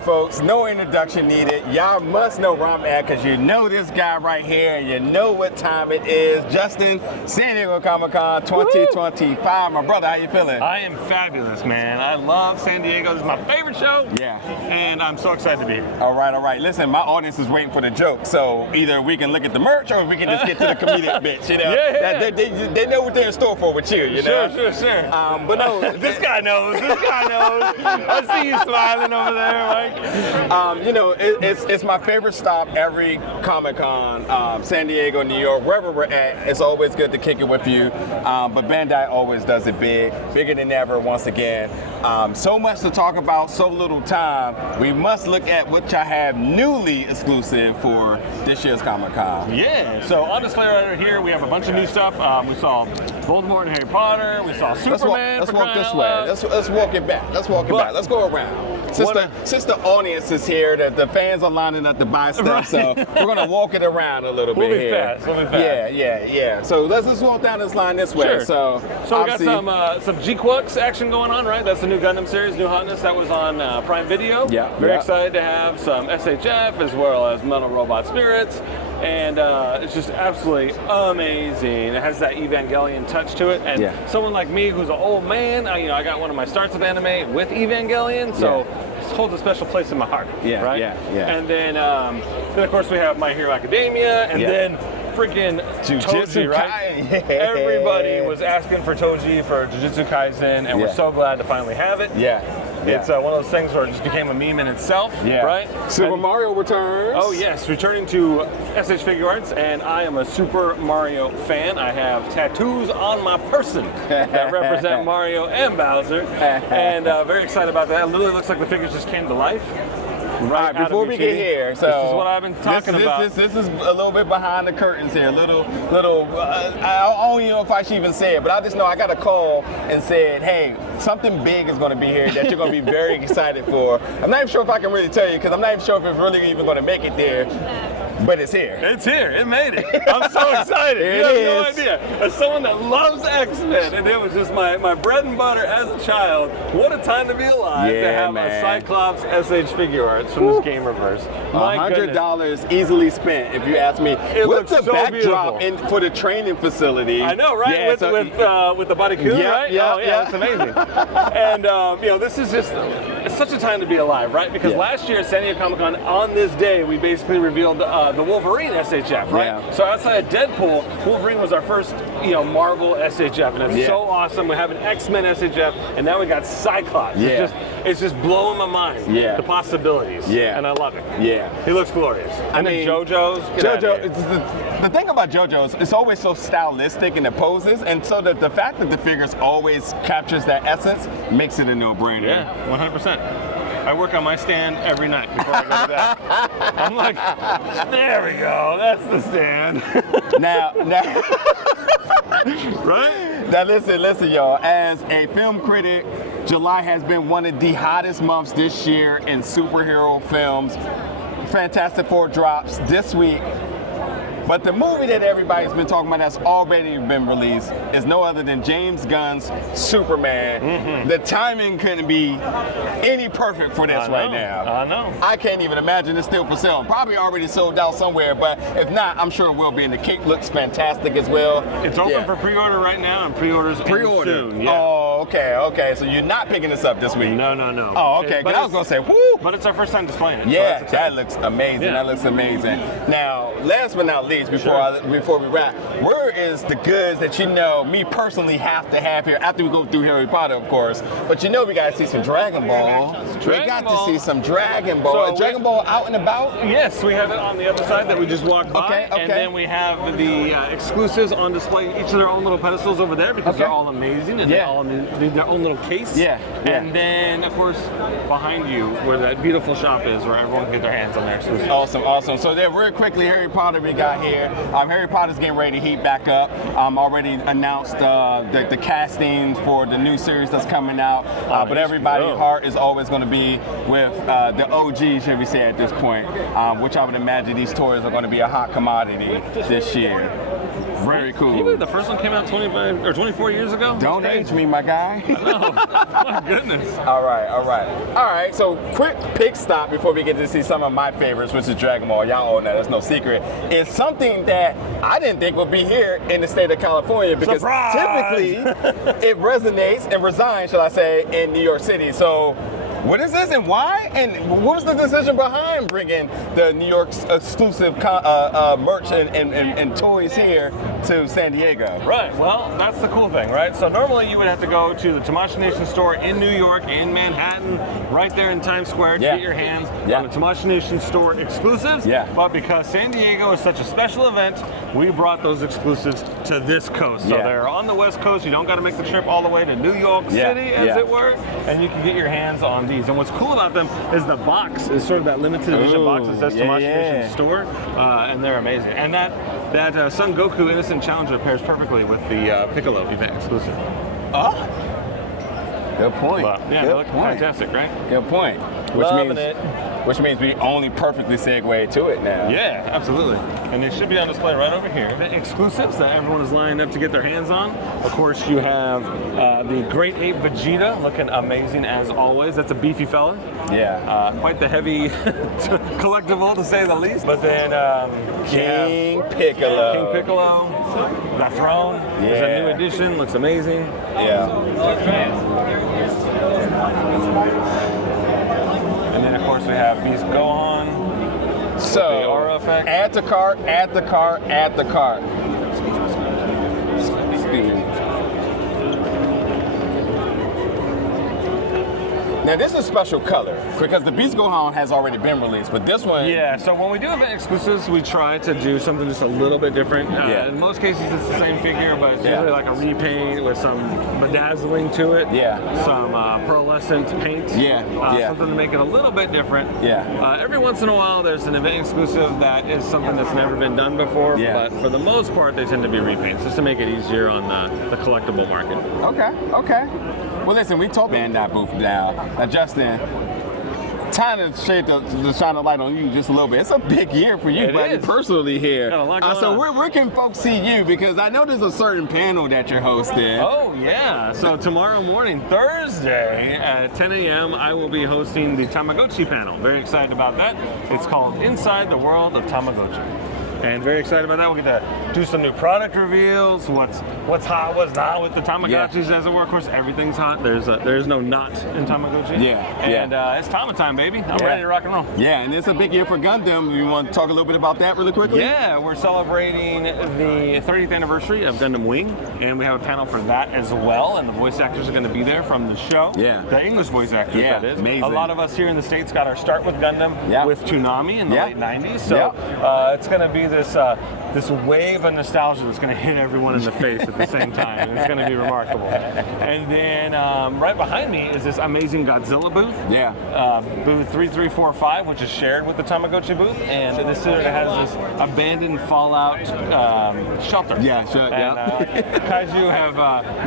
right, folks, no introduction needed. Y'all must know where I'm at because you know this guy right here and you know what time it is. Justin, San Diego Comic-Con 2025. My brother, how you feeling? I am fabulous, man. I love San Diego. This is my favorite show. Yeah. And I'm so excited to be here. All right, all right. Listen, my audience is waiting for the joke, so either we can look at the merch or we can just get to the comedic bits, you know? Yeah. They know what they're in store for with you, you know? Sure. But no. This guy knows. I see you smiling over there, Mike. You know, it's my favorite stop every Comic-Con, San Diego, New York, wherever we're at. It's always good to kick it with you. But Bandai always does it bigger than ever once again. So much to talk about, so little time. We must look at what y'all have newly exclusive for this year's Comic-Con. Yeah, so on display right here, we have a bunch of new stuff. We saw Voldemort and Harry Potter. We saw Superman. Let's walk this way. Let's walk it back. Let's walk it back. Let's go around. Since the audience is here, the fans are lining up to buy stuff, right. So we're gonna walk it around a little bit here. We'll be fast. Yeah. So let's walk down this line this way. Sure. So we got some G-Quux action going on, right? That's the new Gundam series, new hotness that was on Prime Video. Yeah. Very excited to have some SHF as well as Metal Robot Spirits. And it's just absolutely amazing. It has that Evangelion touch to it. And someone like me who's an old man, I got one of my starts of anime with Evangelion, so it holds a special place in my heart. Right? Yeah. And then of course we have My Hero Academia, and then freaking Toji, right? Everybody was asking for Toji for Jujutsu Kaisen, and we're so glad to finally have it. It's one of those things where it just became a meme in itself, right? Super Mario returns. Oh yes, returning to SH Figure Arts, and I am a Super Mario fan. I have tattoos on my person that represent Mario and Bowser, and very excited about that. It literally looks like the figures just came to life. Right, before we get here, so this is what I've been talking about. This is a little bit behind the curtains here. I don't even know if I should even say it, but I just know I got a call and said, hey, something big is going to be here that you're going to be very excited for. I'm not even sure if I can really tell you because I'm not even sure if it's really even going to make it there. But it's here. It's here. It made it. I'm so excited. You have no idea. As someone that loves X-Men, and it was just my bread and butter as a child, what a time to be alive to have a Cyclops SH Figure Arts from this Gamerverse. $100 easily spent, if you ask me. What's the backdrop for the training facility? I know, right? With the body coon, right? Yeah, it's amazing. And this is just it's such a time to be alive, right? Because last year at San Diego Comic-Con, on this day, we basically revealed the Wolverine SHF, right? Yeah. So outside of Deadpool, Wolverine was our first, Marvel SHF, and it's so awesome. We have an X-Men SHF, and now we got Cyclops. It's just blowing my mind. The possibilities. And I love it. He looks glorious. And then JoJo's. The thing about JoJo's, it's always so stylistic in the poses, and so that the fact that the figures always captures that essence makes it a no-brainer. Yeah, 100%. I work on my stand every night before I go to bed. I'm like, there we go, that's the stand. Now, right? Now listen, y'all. As a film critic, July has been one of the hottest months this year in superhero films. Fantastic Four drops this week. But the movie that everybody's been talking about that's already been released is no other than James Gunn's Superman. The timing couldn't be any perfect for this right now. I know. I can't even imagine it's still for sale. Probably already sold out somewhere, but if not, I'm sure it will be. And the cape looks fantastic as well. It's open for pre-order right now, and pre-orders soon. Oh, okay. So you're not picking this up this week? No. Oh, okay. But I was gonna say, whoo! But it's our first time displaying it. Yeah, so that looks amazing. That looks amazing. Now, last but not least, before we wrap, where is the goods that me personally have to have here after we go through Harry Potter, of course? But we gotta see some Dragon Ball. We got to see some Dragon Ball. So is Dragon Ball out and about? Yes, we have it on the other side that we just walked by. Okay. And then we have the exclusives on display, each of their own little pedestals over there because they're all amazing and they all need their own little case. And then, of course, behind you, where that beautiful shop is, where everyone can get their hands on their exclusives. Awesome. So then, very quickly, Harry Potter we got here. Harry Potter's getting ready to heat back up. Already announced the casting for the new series that's coming out. But everybody's heart is always going to be with the OG, should we say, at this point, which I would imagine these toys are going to be a hot commodity this year. Very cool. Can you believe the first one came out 25 or 24 years ago? Don't age me, my guy. No, my goodness. All right. So quick pick stop before we get to see some of my favorites, which is Dragon Ball. Y'all own that. That's no secret. It's something that I didn't think would be here in the state of California because typically it resonates and resides, shall I say, in New York City. So what is this and why? And what was the decision behind bringing the New York exclusive merch and toys here to San Diego? Right, well, that's the cool thing, right? So normally you would have to go to the Tamashii Nation store in New York, in Manhattan, right there in Times Square to get your hands on the Tamashii Nation store exclusives. Yeah. But because San Diego is such a special event, we brought those exclusives to this coast. So they're on the West Coast. You don't got to make the trip all the way to New York City, as it were, and you can get your hands on these. And what's cool about them is the box is sort of that limited edition box that says Tamashii Nation store, and they're amazing. And that Son Goku Innocent Challenger pairs perfectly with the Piccolo event exclusive. Oh, good point. But, yeah, they look fantastic, right? Good point. Which means we only perfectly segue to it now. Yeah, absolutely. And they should be on display right over here. The exclusives that everyone is lining up to get their hands on. Of course, you have the Great Ape Vegeta, looking amazing as always. That's a beefy fella. Yeah. Quite the heavy collectible, to say the least. But then King Piccolo. King Piccolo. The Throne is a new edition. Looks amazing. Yeah. And then, of course, we have Beast Gohan. So, the aura effect. Add to cart, add the cart, add the cart. Excuse me. Now this is a special color because the Beast Gohan has already been released, but this one... Yeah, so when we do event exclusives, we try to do something just a little bit different. In most cases, it's the same figure, but it's usually like a repaint with some bedazzling to it. Yeah. Some pearlescent paint. Something to make it a little bit different. Every once in a while, there's an event exclusive that is something that's never been done before, but for the most part, they tend to be repaints, just to make it easier on the collectible market. Okay. Well, listen, we talked Bandai booth now. Now, Justin, time to shine a light on you just a little bit. It's a big year for you, buddy, personally here. Got a lot going so on. where can folks see you? Because I know there's a certain panel that you're hosting. Oh, yeah. So tomorrow morning, Thursday at 10 a.m., I will be hosting the Tamagotchi panel. Very excited about that. It's called Inside the World of Tamagotchi. And very excited about that. We'll get to do some new product reveals, what's hot, what's not with the Tamagotchis, as it were. Of course, everything's hot. There's no not in Tamagotchi. And it's Tama time, baby. I'm ready to rock and roll. Yeah, and it's a big year for Gundam. You want to talk a little bit about that really quickly? Yeah, we're celebrating the 30th anniversary of Gundam Wing, and we have a panel for that as well. And the voice actors are going to be there from the show. Yeah. The English voice actors, that is. Amazing. A lot of us here in the States got our start with Gundam with Toonami in the late 90s. So it's going to be this wave of nostalgia that's going to hit everyone in the face at the same time. It's going to be remarkable. And then right behind me is this amazing Godzilla booth. Booth 3345, which is shared with the Tamagotchi booth. And this has this abandoned Fallout shelter. Kaiju have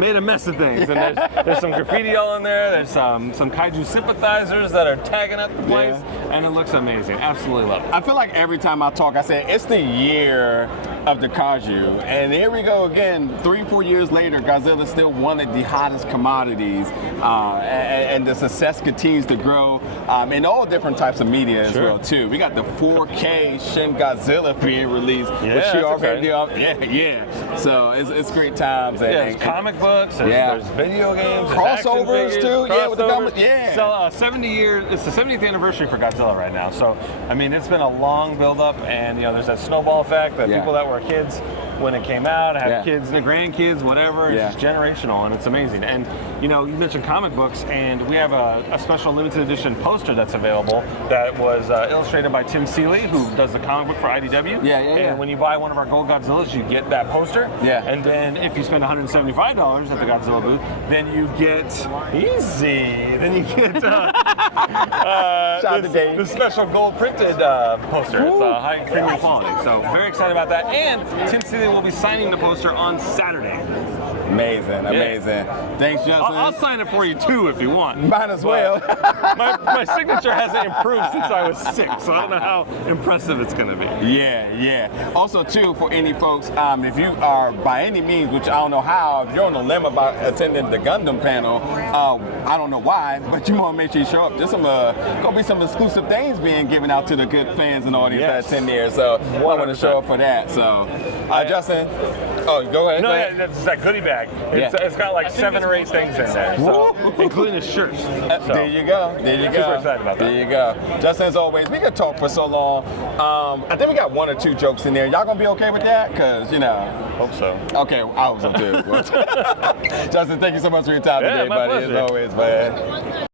made a mess of things. And there's some graffiti all in there. There's some Kaiju sympathizers that are tagging up the place. And it looks amazing. Absolutely love it. I feel like every time I talk, I say it's the year of the Kaiju, and here we go again. 3-4 years later, Godzilla is still one of the hottest commodities, and the success continues to grow in all different types of media as well too. We got the 4K Shin Godzilla being released, which you already So it's great times. There's comic books. There's video games. Crossovers too. With the So 70 years. It's the 70th anniversary for Godzilla right now. So I mean, it's been a long build-up, and there's that snowball effect that people that were kids when it came out have kids and grandkids, whatever. It's just generational, and it's amazing. And you mentioned comic books, and we have a special limited edition poster that's available that was illustrated by Tim Seeley, who does the comic book for IDW. And when you buy one of our Gold Godzillas, you get that poster. And then if you spend $175 at the Godzilla booth, then you get the special gold printed poster. It's a high premium quality. So very excited about that. And Tim Seeley will be signing the poster on Saturday. Amazing, amazing. Thanks, Justin. I'll sign it for you too if you want. Might as well. my signature hasn't improved since I was 6, so I don't know how impressive it's going to be. Yeah, yeah. Also, too, for any folks, if you are by any means, which I don't know how, if you're on the limb about attending the Gundam panel, I don't know why, but you want to make sure you show up. There's some gonna be some exclusive things being given out to the good fans and audience that attend there. So I want to show up for that. So, Justin. Oh, go ahead. No, yeah, that's that goodie bag. It's got like 7 or 8 things in there, so, including the shirts. So. There you go. There you go. Super excited about that. There you go. Justin, as always, we could talk for so long. I think we got 1 or 2 jokes in there. Y'all gonna be okay with that? Cause Hope so. Okay, I hope so too. Justin, thank you so much for your time today, my buddy. pleasure. As always, man.